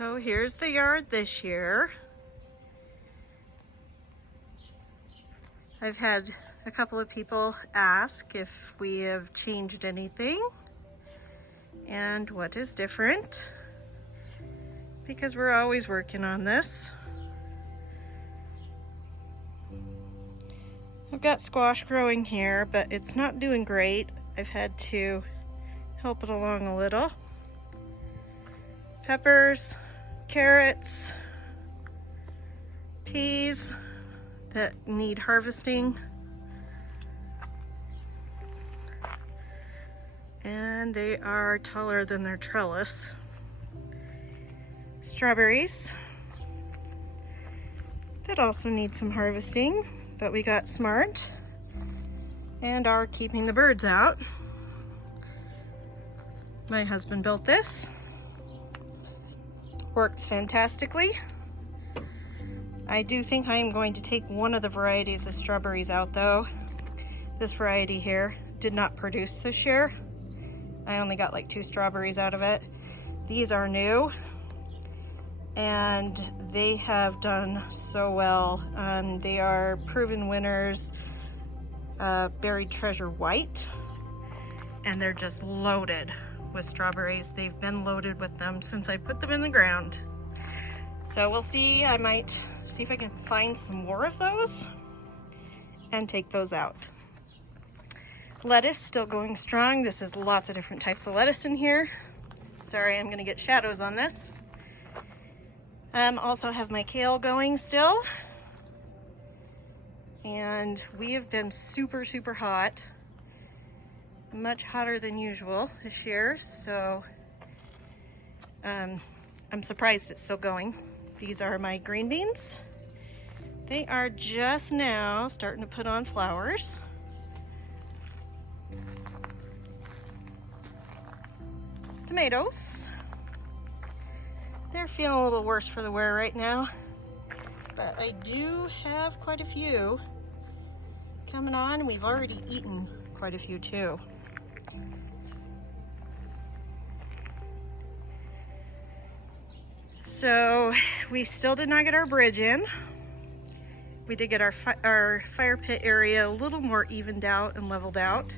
So here's the yard this year. I've had a couple of people ask if we have changed anything and what is different, because we're always working on this. I've got squash growing here, but it's not doing great. I've had to help it along a little. Peppers, carrots, peas that need harvesting, and they are taller than their trellis. Strawberries that also need some harvesting, but we got smart and are keeping the birds out. My husband built this. Works fantastically. I do think I am going to take one of the varieties of strawberries out though. This variety here did not produce this year. I only got like 2 strawberries out of it. These are new and they have done so well. They are proven winners, Buried Treasure White, and they're just loaded with strawberries. They've been loaded with them since I put them in the ground. So we'll see, I might see if I can find some more of those and take those out. Lettuce still going strong. This is lots of different types of lettuce in here. Sorry, I'm gonna get shadows on this. Also have my kale going still. And we have been super, super hot. Much hotter than usual this year, so I'm surprised it's still going. These are my green beans. They are just now starting to put on flowers. Tomatoes. They're feeling a little worse for the wear right now, but I do have quite a few coming on. We've already eaten quite a few too. So we still did not get our bridge in. We did get our fire pit area a little more evened out and leveled out,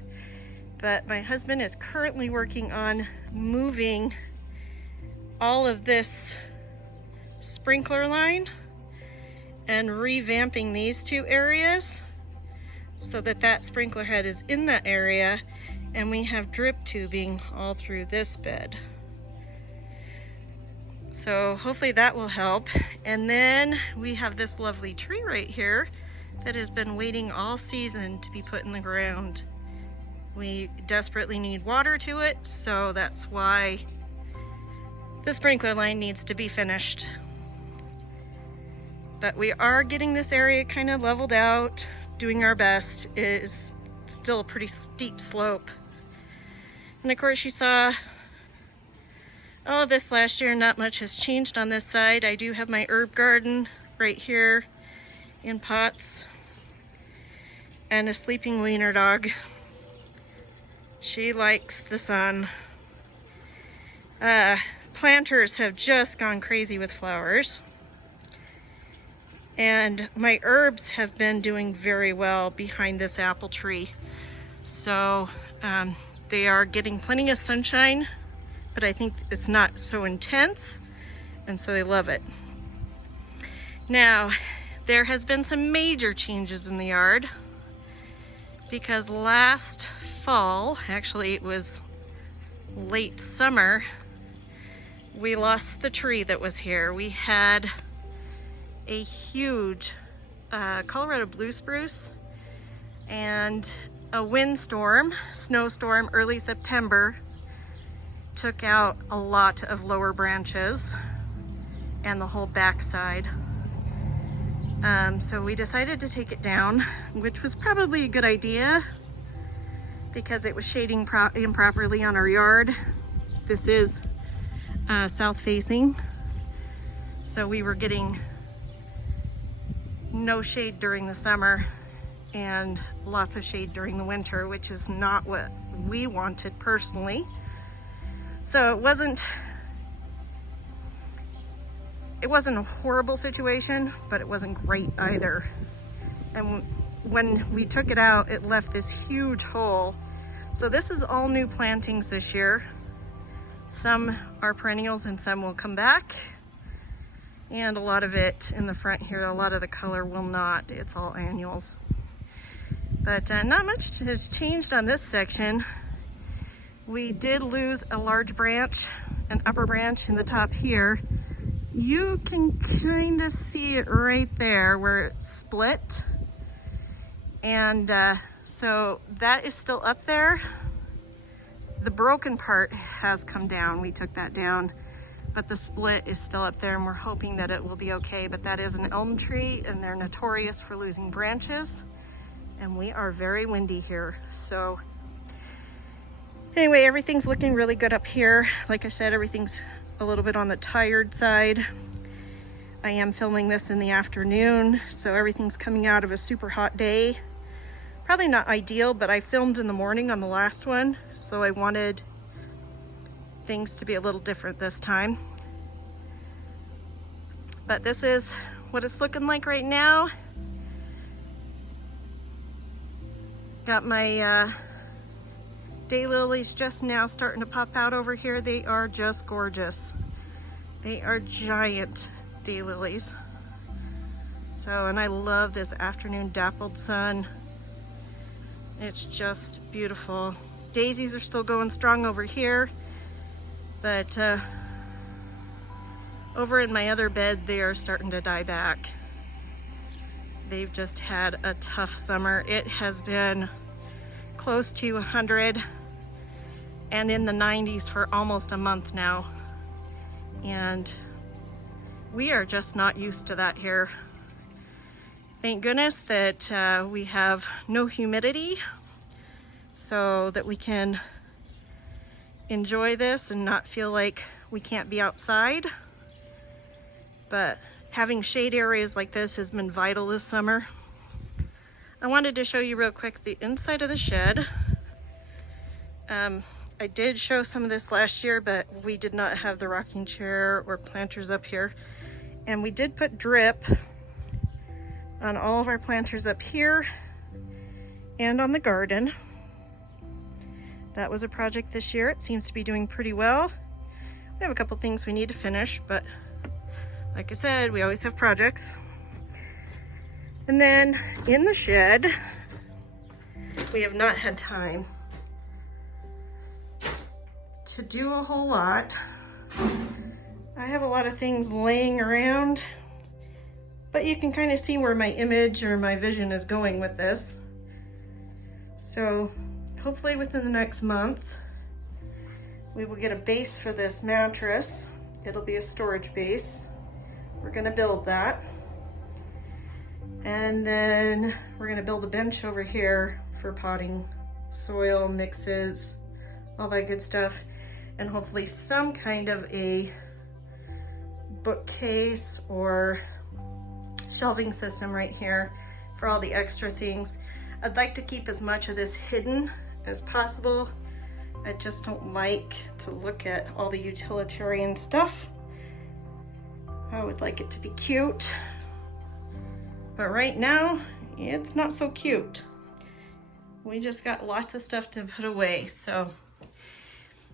but my husband is currently working on moving all of this sprinkler line and revamping these 2 areas so that that sprinkler head is in that area, and we have drip tubing all through this bed. So hopefully that will help. And then we have this lovely tree right here that has been waiting all season to be put in the ground. We desperately need water to it, so that's why the sprinkler line needs to be finished. But we are getting this area kind of leveled out, doing our best. It is still a pretty steep slope. And of course you saw all of this last year. Not much has changed on this side. I do have my herb garden right here in pots and a sleeping wiener dog. She likes the sun. Planters have just gone crazy with flowers, and my herbs have been doing very well behind this apple tree. So they are getting plenty of sunshine, but I think it's not so intense, and so they love it. Now, there has been some major changes in the yard, because last fall, actually it was late summer, we lost the tree that was here. We had a huge Colorado Blue Spruce and a windstorm, snowstorm early September took out a lot of lower branches and the whole backside. So we decided to take it down, which was probably a good idea because it was shading improperly on our yard. This is south facing, so we were getting no shade during the summer and lots of shade during the winter, which is not what we wanted personally. So it wasn't it wasn't a horrible situation, but it wasn't great either. And when we took it out, it left this huge hole. So this is all new plantings this year. Some are perennials and some will come back. And a lot of it in the front here, a lot of the color will not. It's all annuals. But not much has changed on this section. We did lose a large branch, an upper branch in the top here. You can kind of see it right there where it's split. And so that is still up there. The broken part has come down. We took that down, but the split is still up there and we're hoping that it will be okay. But that is an elm tree and they're notorious for losing branches. And we are very windy here. So anyway, everything's looking really good up here. Like I said, everything's a little bit on the tired side. I am filming this in the afternoon, so everything's coming out of a super hot day. Probably not ideal, but I filmed in the morning on the last one, so I wanted things to be a little different this time. But this is what it's looking like right now. Got my daylilies just now starting to pop out over here. They are just gorgeous. They are giant daylilies. So, and I love this afternoon dappled sun. It's just beautiful. Daisies are still going strong over here, but over in my other bed, they are starting to die back. They've just had a tough summer. It has been close to 100 and in the 90s for almost a month now. And we are just not used to that here. Thank goodness that we have no humidity so that we can enjoy this and not feel like we can't be outside. But having shade areas like this has been vital this summer. I wanted to show you real quick the inside of the shed. I did show some of this last year, but we did not have the rocking chair or planters up here. And we did put drip on all of our planters up here and on the garden. That was a project this year. It seems to be doing pretty well. We have a couple things we need to finish, but like I said, we always have projects. And then in the shed, we have not had time to do a whole lot. I have a lot of things laying around, but you can kind of see where my image or my vision is going with this. So hopefully within the next month, we will get a base for this mattress. It'll be a storage base. We're gonna build that. And then we're gonna build a bench over here for potting soil, mixes, all that good stuff. And hopefully some kind of a bookcase or shelving system right here for all the extra things. I'd like to keep as much of this hidden as possible. I just don't like to look at all the utilitarian stuff. I would like it to be cute, but right now it's not so cute. We just got lots of stuff to put away, so.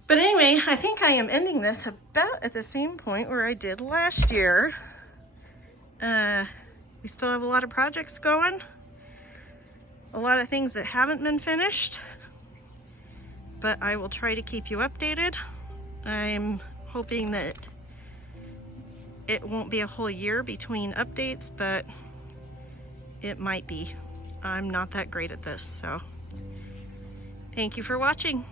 But anyway, I think I am ending this about at the same point where I did last year. We still have a lot of projects going, a lot of things that haven't been finished, but I will try to keep you updated. I'm hoping that it won't be a whole year between updates, but it might be. I'm not that great at this, so thank you for watching.